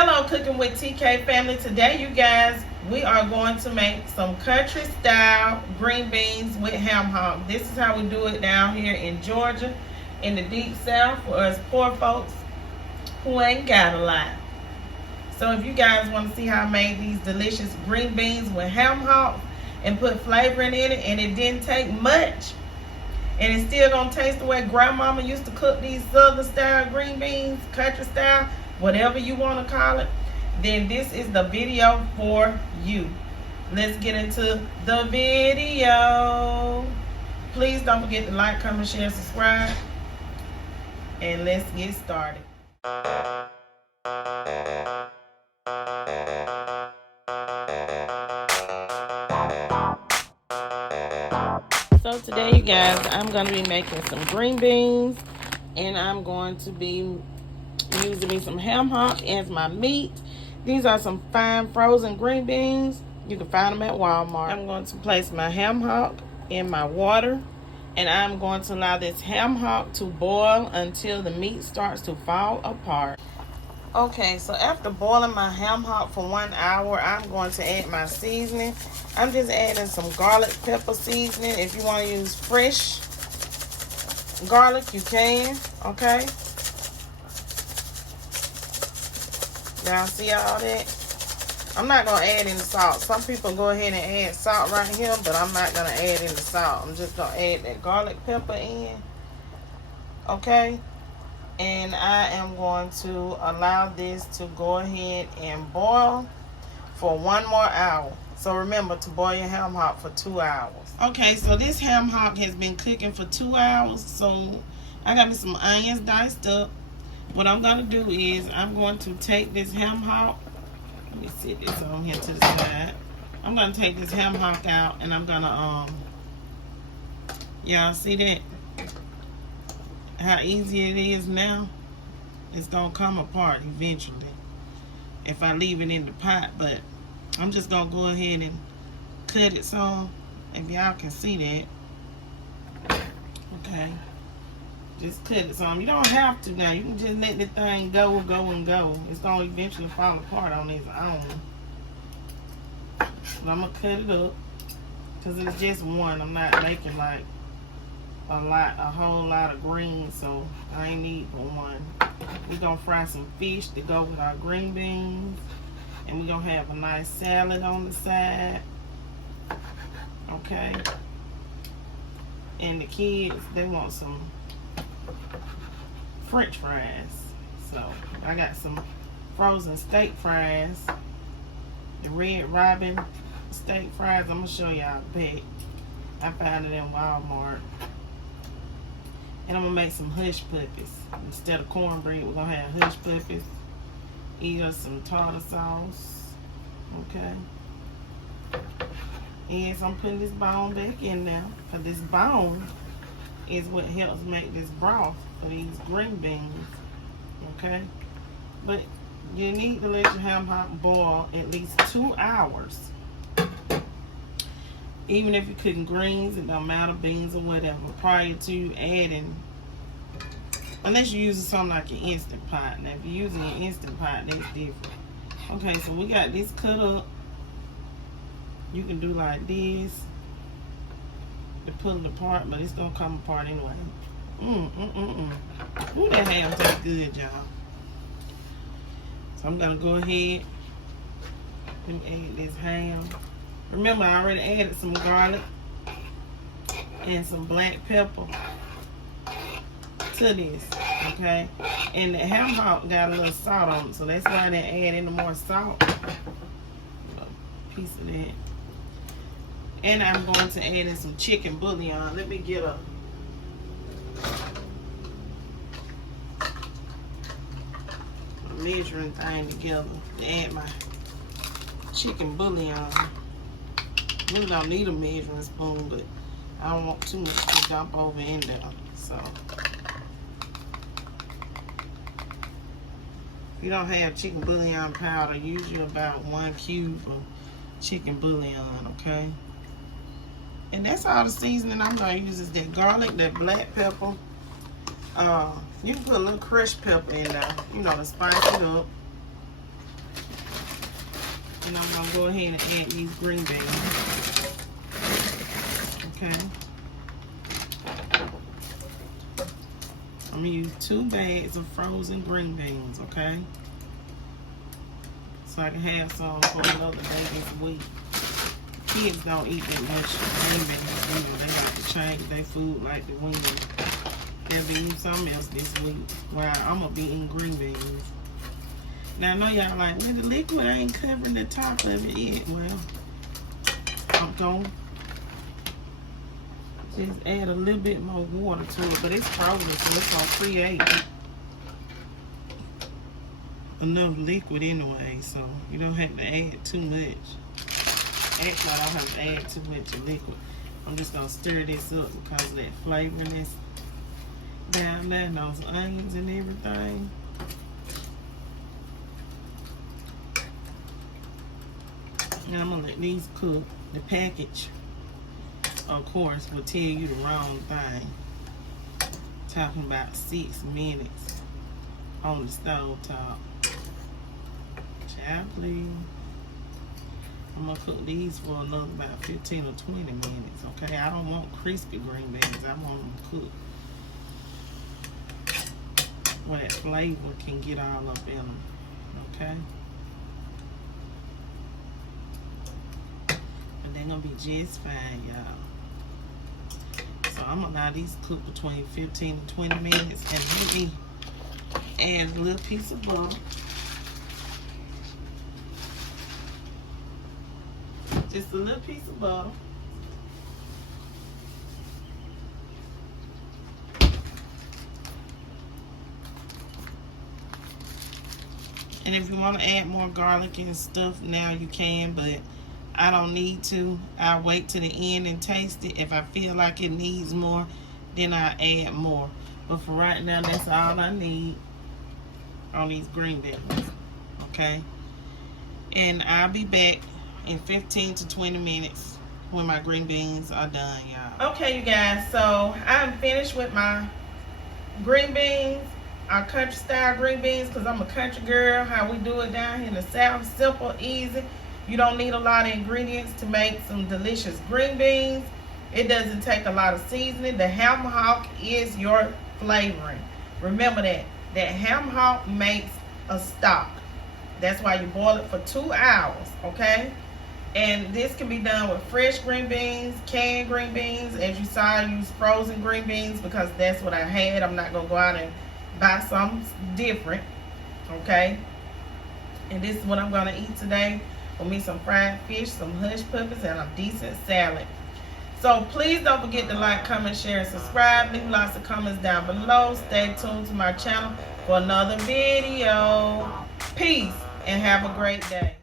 Hello, Cooking with TK family. Today, you guys, we are going to make some country style green beans with ham hock. This is how we do it down here in Georgia, in the deep south, for us poor folks who ain't got a lot. So if you guys want to see how I made these delicious green beans with ham hock and put flavoring in it, and it didn't take much, and it's still gonna taste the way grandmama used to cook these southern style green beans, country style, whatever you want to call it, then this is the video for you. Let's get into the video. Please don't forget to like, comment, share, subscribe, and let's get started. So today, you guys, I'm going to be making some green beans, and I'm going to be using me some ham hock as my meat. These are some fine frozen green beans. You can find them at Walmart. I'm going to place my ham hock in my water, and I'm going to allow this ham hock to boil until the meat starts to fall apart. Okay, so after boiling my ham hock for 1 hour, I'm going to add my seasoning. I'm just adding some garlic pepper seasoning. If you want to use fresh garlic, you can, okay? Y'all see all that? I'm not going to add any salt. Some people go ahead and add salt right here, but I'm not going to add any salt. I'm just going to add that garlic pepper in, okay? And I am going to allow this to go ahead and boil for 1 more hour. So remember to boil your ham hock for 2 hours. Okay, so this ham hock has been cooking for 2 hours. So I got me some onions diced up. What I'm going to do is I'm going to take this ham hock. Let me set this on here to the side. I'm going to take this ham hock out, and I'm going to, y'all see that? How easy it is now? It's going to come apart eventually if I leave it in the pot, but I'm just going to go ahead and cut it some, if y'all can see that. Okay. Just cut it some. You don't have to now. You can just let the thing go. It's going to eventually fall apart on its own. But I'm going to cut it up because it's just one. I'm not making like a whole lot of greens, so I ain't need but one. We're going to fry some fish to go with our green beans. And we're going to have a nice salad on the side. Okay. And the kids, they want some French fries. So I got some frozen steak fries. The Red Robin steak fries. I'm going to show y'all a pack. I found it in Walmart. And I'm going to make some hush puppies. Instead of cornbread, we're going to have hush puppies. Eat us some tartar sauce. Okay. And so I'm putting this bone back in now. Because this bone is what helps make this broth for these green beans. Okay. But you need to let your ham hock boil at least 2 hours. Even if you're cooking greens, it don't matter, beans or whatever, prior to adding, unless you're using something like an Instant Pot. Now, if you're using an Instant Pot, that's different. Okay, so we got this cut up. You can do like this to pull it apart, but it's gonna come apart anyway. Ooh, that ham tastes good, y'all. So I'm gonna go ahead and add this ham. Remember, I already added some garlic and some black pepper to this, okay? And the ham hock got a little salt on it, so that's why I didn't add any more salt. A piece of that. And I'm going to add in some chicken bouillon. Let me get a measuring thing together to add my chicken bouillon. Really don't need a measuring spoon, but I don't want too much to dump over in there. So if you don't have chicken bouillon powder, use you about 1 cube of chicken bouillon, okay? And that's all the seasoning I'm going to use is that garlic, that black pepper. You can put a little crushed pepper in there, you know, to spice it up. And I'm going to go ahead and add these green beans. Okay. I'm going to use 2 bags of frozen green beans, okay? So I can have some for another day this week. Kids don't eat that much green beans. They have to change their food like the wind. They'll be eating something else this week while I'm going to be eating green beans. Now I know y'all like, well, the liquid ain't covering the top of it yet. Well, I'm going to just add a little bit more water to it, but it's frozen, so it's going to create enough liquid anyway, so you don't have to add too much. Actually, I don't have to add too much liquid. I'm just going to stir this up because of that flavoring that's down there and those onions and everything. And I'm going to let these cook. The package, of course, will tell you the wrong thing. Talking about 6 minutes on the stove top. Child, please. I'm going to cook these for another about 15 or 20 minutes, okay? I don't want crispy green beans. I want them cooked where that flavor can get all up in them, okay? And they're going to be just fine, y'all. So I'm going to allow these cook between 15 and 20 minutes. And let me add a little piece of butter. Just a little piece of butter. And if you want to add more garlic and stuff now you can, but I don't need to. I'll wait to the end and taste it. If I feel like it needs more, then I'll add more. But for right now, that's all I need on these green beans. Okay? And I'll be back in 15 to 20 minutes when my green beans are done, y'all. Okay, you guys, so I'm finished with my green beans, our country style green beans, because I'm a country girl, how we do it down here in the South. Simple, easy. You don't need a lot of ingredients to make some delicious green beans. It doesn't take a lot of seasoning. The ham hock is your flavoring. Remember that. That ham hock makes a stock. That's why you boil it for 2 hours, okay? And this can be done with fresh green beans, canned green beans. As you saw, I use frozen green beans because that's what I had. I'm not going to go out and buy something different, okay? And this is what I'm going to eat today. With me some fried fish, some hush puppies, and a decent salad. So please don't forget to like, comment, share, and subscribe. Leave lots of comments down below. Stay tuned to my channel for another video. Peace and have a great day.